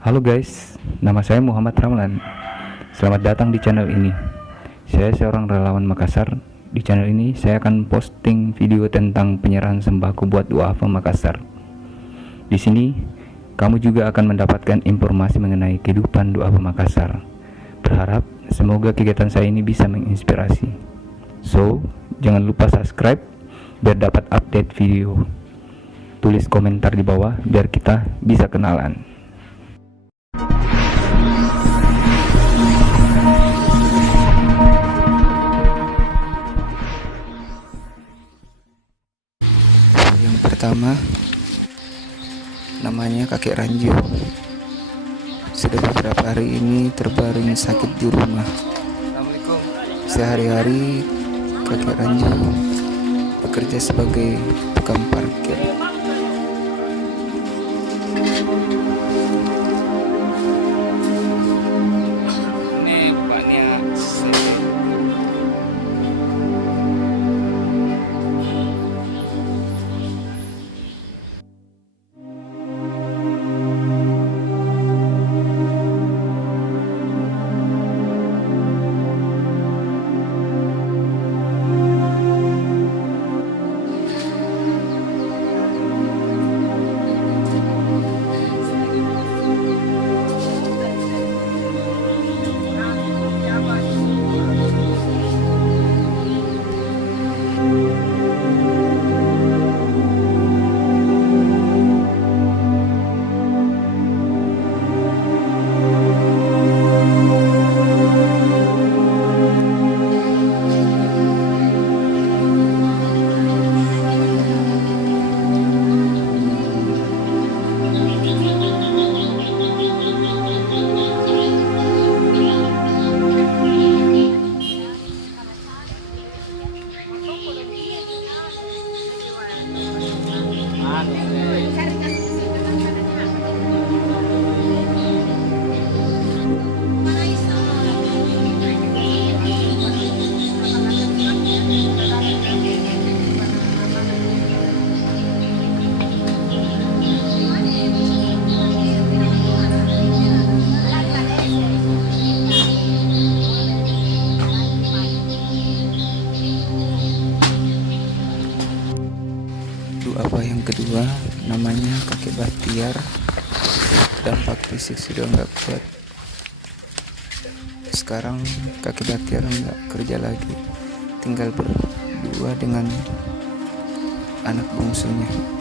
Halo guys, nama saya Muhammad Ramlan. Selamat datang di channel ini. Saya seorang relawan Makassar. Di channel ini saya akan posting video tentang penyerahan sembako buat duafa Makassar. Di sini kamu juga akan mendapatkan informasi mengenai kehidupan duafa Makassar. Berharap semoga kegiatan saya ini bisa menginspirasi. So, jangan lupa subscribe biar dapat update video. Tulis komentar di bawah biar kita bisa kenalan. Yang pertama, namanya kakek Ranju. Sudah beberapa hari ini terbaring sakit di rumah. Sehari-hari kakek Ranju bekerja sebagai tukang parkir. Ini bapaknya apa yang kedua, namanya kakek Bahtiar. Dampak fisik sudah nggak kuat. Sekarang kakek Bahtiar nggak kerja lagi, tinggal berdua dengan anak bungsunya.